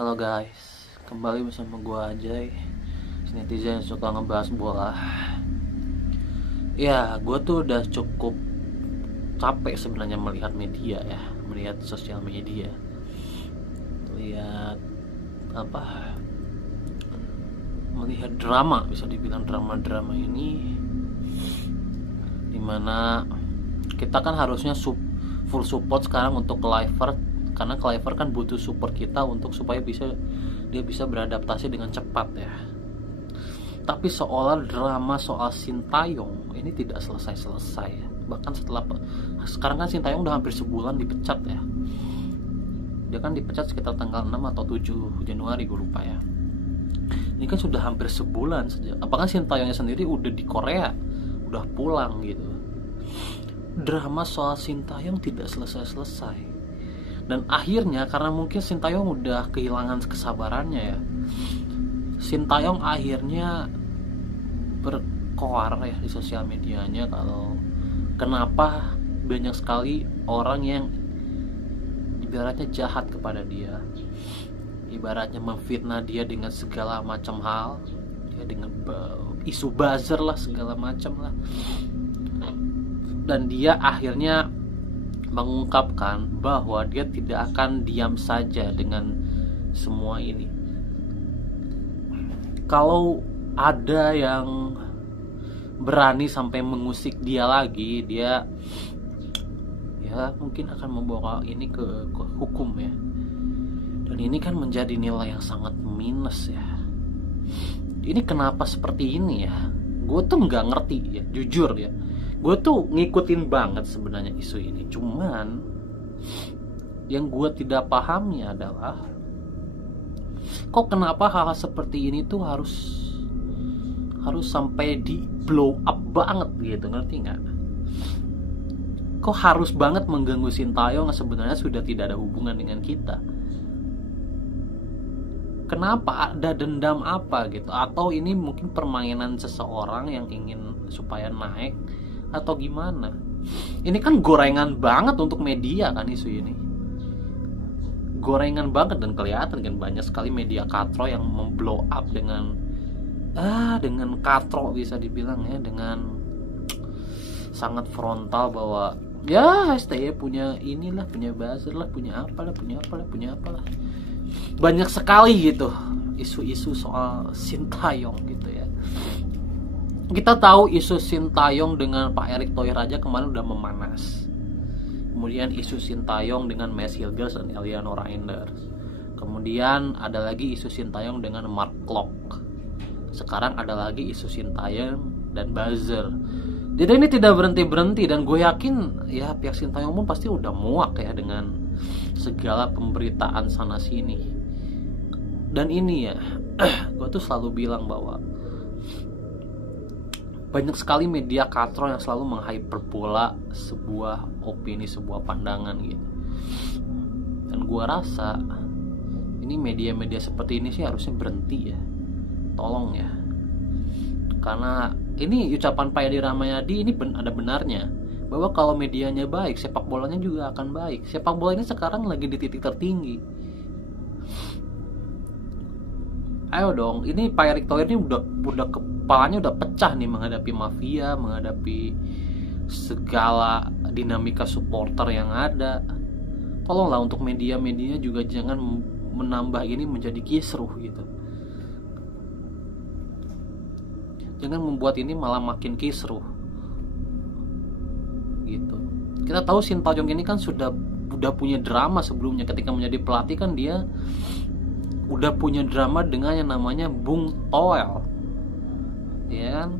Halo guys, kembali bersama gua Ajay, netizen yang suka ngebahas bola. Ya, gua tuh udah cukup capek sebenarnya melihat media ya, melihat sosial media, lihat apa, melihat drama, bisa dibilang drama-drama ini, dimana kita kan harusnya full support sekarang untuk Kluivert, karena Kluivert kan butuh support kita untuk supaya dia bisa beradaptasi dengan cepat ya. Tapi seolah drama soal Sintayong ini tidak selesai-selesai ya. Bahkan sekarang kan Sintayong udah hampir sebulan dipecat ya. Dia kan dipecat sekitar tanggal 6 atau 7 Januari, gue lupa ya. Ini kan sudah hampir sebulan sejak. Apakah Sintayongnya sendiri udah di Korea, udah pulang gitu. Drama soal Sintayong tidak selesai-selesai. Dan akhirnya karena mungkin Sintayong udah kehilangan kesabarannya ya, Sintayong akhirnya berkoar ya di sosial medianya kalau kenapa banyak sekali orang yang ibaratnya jahat kepada dia, ibaratnya memfitnah dia dengan segala macam hal ya, dengan isu buzzer lah, segala macam lah. Dan dia akhirnya mengungkapkan bahwa dia tidak akan diam saja dengan semua ini. Kalau ada yang berani sampai mengusik dia lagi, dia ya mungkin akan membawa ini ke hukum ya. Dan ini kan menjadi nilai yang sangat minus ya. Ini kenapa seperti ini ya? Gue tuh nggak ngerti ya, jujur ya. Gue tuh ngikutin banget sebenarnya isu ini. Cuman yang gue tidak pahami adalah kok kenapa hal seperti ini tuh harus sampai di blow up banget gitu, ngerti nggak? Kok harus banget mengganggu Sintayong yang sebenarnya sudah tidak ada hubungan dengan kita? Kenapa, ada dendam apa gitu? Atau ini mungkin permainan seseorang yang ingin supaya naik atau gimana? Ini kan gorengan banget untuk media kan isu ini. Gorengan banget, dan kelihatan kan banyak sekali media katro yang memblow up dengan katro, bisa dibilang ya, dengan sangat frontal bahwa ya STY punya inilah, punya buzzer lah, punya apalah. Banyak sekali gitu isu-isu soal Sintayong gitu ya. Kita tahu isu Sintayong dengan Pak Erick Thohir aja kemarin udah memanas. Kemudian isu Sintayong dengan Mads Hilgers dan Eliano Reinders. Kemudian ada lagi isu Sintayong dengan Mark Klok. Sekarang ada lagi isu Sintayong dan buzzer. Jadi ini tidak berhenti-berhenti, dan gue yakin ya pihak Sintayong pun pasti udah muak ya dengan segala pemberitaan sana sini. Dan ini ya, gue tuh selalu bilang bahwa banyak sekali media katro yang selalu menghyperbola sebuah opini, sebuah pandangan gitu. Dan gue rasa ini media-media seperti ini sih harusnya berhenti ya. Tolong ya. Karena ini ucapan Pak Edi Rahmayadi ini ada benarnya, bahwa kalau medianya baik, sepak bolanya juga akan baik. Sepak bola ini sekarang lagi di titik tertinggi. Ayo dong, ini Pak Erick Thohir ini udah kepalanya udah pecah nih menghadapi mafia, menghadapi segala dinamika supporter yang ada. Tolonglah untuk media-medianya juga jangan menambah ini menjadi kisruh gitu. Jangan membuat ini malah makin kisruh gitu. Kita tahu Sintayong ini kan udah punya drama sebelumnya. Ketika menjadi pelatih kan dia udah punya drama dengan yang namanya Bung Toel ya kan?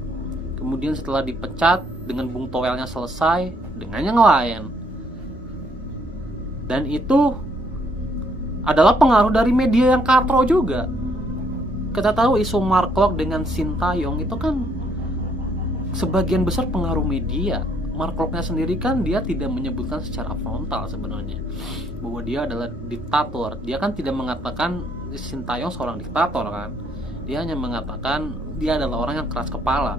Kemudian setelah dipecat, dengan Bung Toelnya selesai, dengan yang lain. Dan itu adalah pengaruh dari media yang katro juga. Kita tahu isu Mark Klok dengan Sintayong itu kan sebagian besar pengaruh media. Mark Kloknya sendiri kan dia tidak menyebutkan secara frontal sebenarnya bahwa dia adalah diktator. Dia kan tidak mengatakan Sintayong seorang diktator kan. Dia hanya mengatakan dia adalah orang yang keras kepala.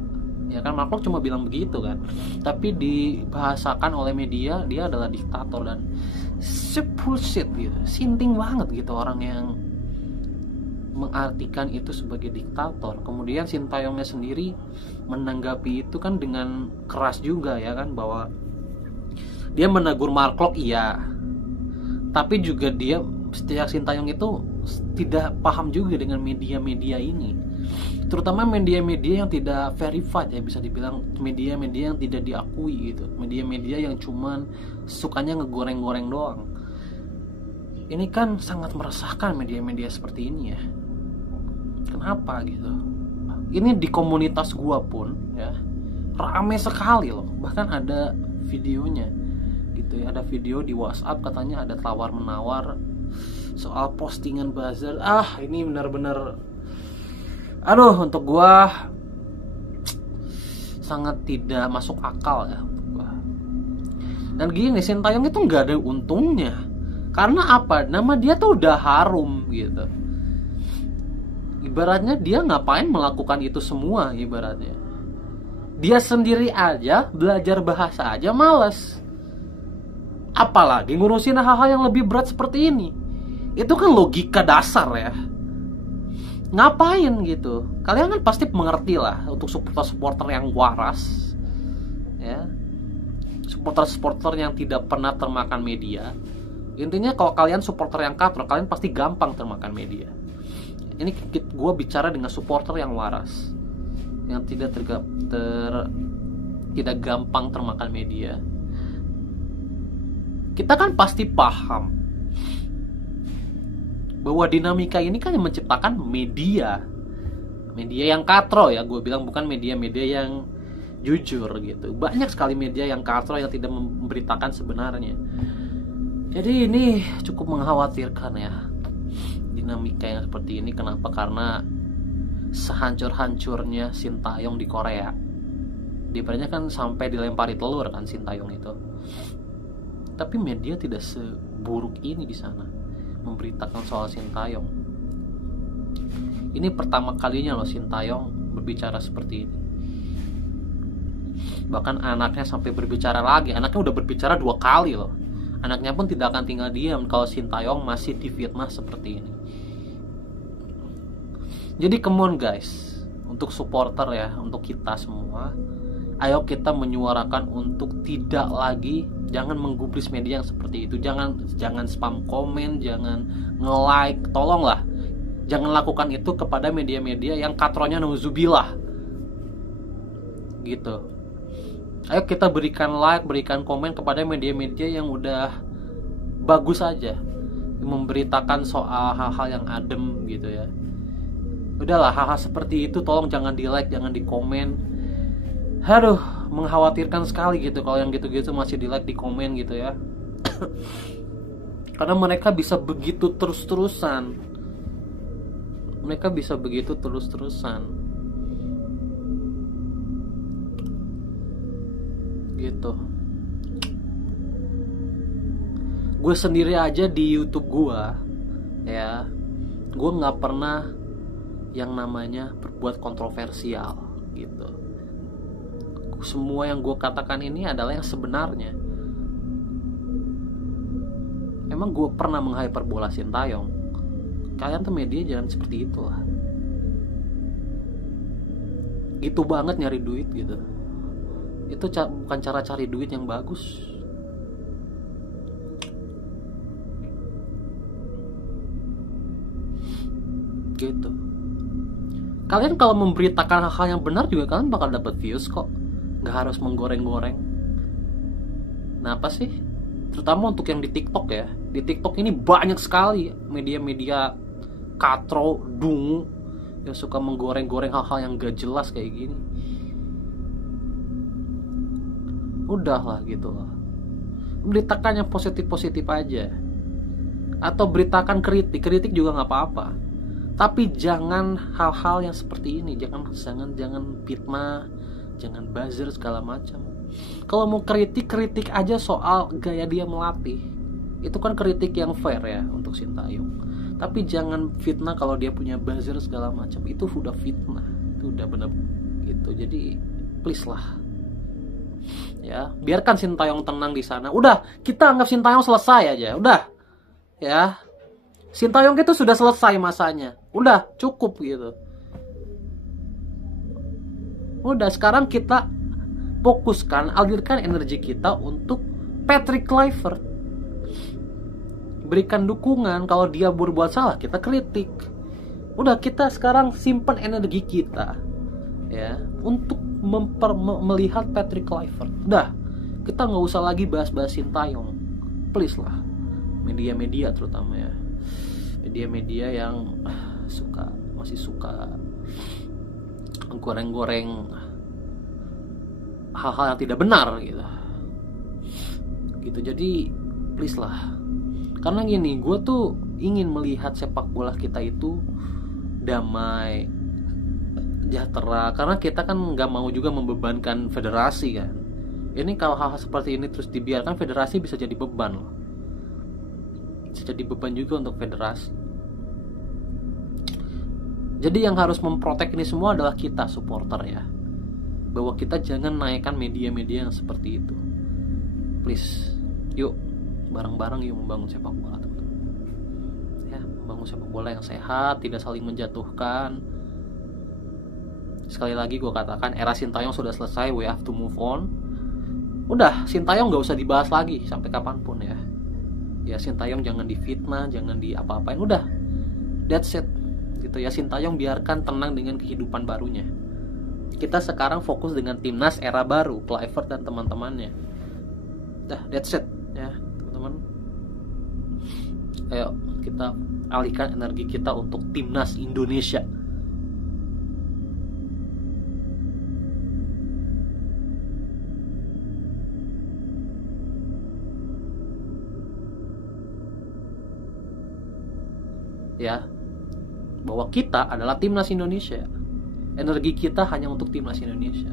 Ya kan, Mark Klok cuma bilang begitu kan. Tapi dibahasakan oleh media dia adalah diktator, dan bullshit gitu. Sinting banget gitu orang yang mengartikan itu sebagai diktator. Kemudian Sintayongnya sendiri menanggapi itu kan dengan keras juga ya kan, bahwa dia menegur Mark Klok iya, tapi juga dia setiap Sintayong itu tidak paham juga dengan media-media ini, terutama media-media yang tidak verified ya, bisa dibilang media-media yang tidak diakui gitu, media-media yang cuman sukanya ngegoreng-goreng doang. Ini kan sangat meresahkan media-media seperti ini ya. Kenapa gitu? Ini di komunitas gua pun ya rame sekali loh, bahkan ada videonya gitu ya, ada video di WhatsApp katanya ada tawar menawar soal postingan buzzer. Ini benar-benar aduh, untuk gua sangat tidak masuk akal ya untuk gua. Dan gini, Sintayong itu nggak ada untungnya, karena apa? Nama dia tuh udah harum gitu. Ibaratnya dia ngapain melakukan itu semua, ibaratnya dia sendiri aja belajar bahasa aja males, apalagi ngurusin hal-hal yang lebih berat seperti ini. Itu kan logika dasar ya. Ngapain gitu? Kalian kan pasti mengerti lah, untuk supporter-supporter yang waras ya, supporter-supporter yang tidak pernah termakan media. Intinya kalau kalian supporter yang katro, kalian pasti gampang termakan media. Ini gue bicara dengan supporter yang waras, yang tidak gampang termakan media. Kita kan pasti paham bahwa dinamika ini kan yang menciptakan media yang katro ya, gue bilang, bukan media-media yang jujur gitu. Banyak sekali media yang katro yang tidak memberitakan sebenarnya. Jadi ini cukup mengkhawatirkan ya, dinamika yang seperti ini. Kenapa? Karena sehancur-hancurnya Sintayong di Korea, ibaratnya kan sampai dilempari telur kan Sintayong itu, tapi media tidak seburuk ini di sana memberitakan soal Sintayong. Ini pertama kalinya loh Sintayong berbicara seperti ini. Bahkan anaknya sampai berbicara lagi. Anaknya udah berbicara 2 kali loh. Anaknya pun tidak akan tinggal diam kalau Sintayong masih difitnah seperti ini. Jadi come on guys, untuk supporter ya, untuk kita semua, ayo kita menyuarakan untuk tidak lagi, jangan menggubris media yang seperti itu. Jangan spam komen, jangan nge-like, tolonglah. Jangan lakukan itu kepada media-media yang katronya nauzubillah gitu. Ayo kita berikan like, berikan komen kepada media-media yang udah bagus aja, memberitakan soal hal-hal yang adem gitu ya. Udahlah, hal-hal seperti itu tolong jangan di like, jangan di komen. Aduh, mengkhawatirkan sekali gitu kalau yang gitu-gitu masih di like, di komen gitu ya. Karena mereka bisa begitu terus-terusan. Gitu. Gue sendiri aja di YouTube gue ya, gue nggak pernah yang namanya berbuat kontroversial gitu. Semua yang gue katakan ini adalah yang sebenarnya. Emang gue pernah menghyperbola Sintayong? Kalian tuh media jangan seperti itulah. Gitu banget nyari duit gitu. Itu bukan cara cari duit yang bagus. Gitu. Kalian kalau memberitakan hal-hal yang benar juga kalian bakal dapat views kok. Nggak harus menggoreng-goreng. Nah apa sih? Terutama untuk yang di TikTok ya. Di TikTok ini banyak sekali media-media katro, dungu, yang suka menggoreng-goreng hal-hal yang gak jelas kayak gini. Udahlah gitu loh. Beritakan yang positif-positif aja. Atau beritakan kritik juga gak apa-apa. Tapi jangan hal-hal yang seperti ini. Jangan fitnah, jangan buzzer segala macam. Kalau mau kritik aja soal gaya dia melatih. Itu kan kritik yang fair ya untuk Sintayong. Tapi jangan fitnah kalau dia punya buzzer segala macam. Itu udah fitnah. Itu udah bener gitu. Jadi please lah. Ya, biarkan Sintayong tenang di sana. Udah, kita anggap Sintayong selesai aja. Udah. Ya. Sintayong itu sudah selesai masanya, udah cukup gitu. Udah, sekarang kita fokuskan, alirkan energi kita untuk Patrick Kluivert. Berikan dukungan. Kalau dia berbuat salah, kita kritik. Udah, kita sekarang simpan energi kita ya untuk melihat Patrick Kluivert. Udah, kita nggak usah lagi bahas-bahas Sintayong, please lah. Media-media terutama ya, media-media yang masih suka goreng-goreng hal-hal yang tidak benar gitu. Jadi please lah, karena gini, gue tuh ingin melihat sepak bola kita itu damai, sejahtera, karena kita kan nggak mau juga membebankan federasi kan. Ini kalau hal-hal seperti ini terus dibiarkan, federasi bisa jadi beban loh, bisa jadi beban juga untuk federasi. Jadi yang harus memprotek ini semua adalah kita supporter ya, bahwa kita jangan naikkan media-media yang seperti itu. Please, yuk bareng-bareng yuk membangun sepak bola teman-teman ya, membangun sepak bola yang sehat, tidak saling menjatuhkan. Sekali lagi gue katakan, era Sintayong sudah selesai, we have to move on. Udah, Sintayong gak usah dibahas lagi sampai kapanpun ya. Ya, Sintayong jangan difitnah, jangan di-apa-apain, udah, that's it gitu ya. Sintayong biarkan tenang dengan kehidupan barunya. Kita sekarang fokus dengan timnas era baru, Kluivert dan teman-temannya. Dah, that's it ya teman-teman. Ayo kita alihkan energi kita untuk timnas Indonesia. Ya, bahwa kita adalah timnas Indonesia. Energi kita hanya untuk timnas Indonesia.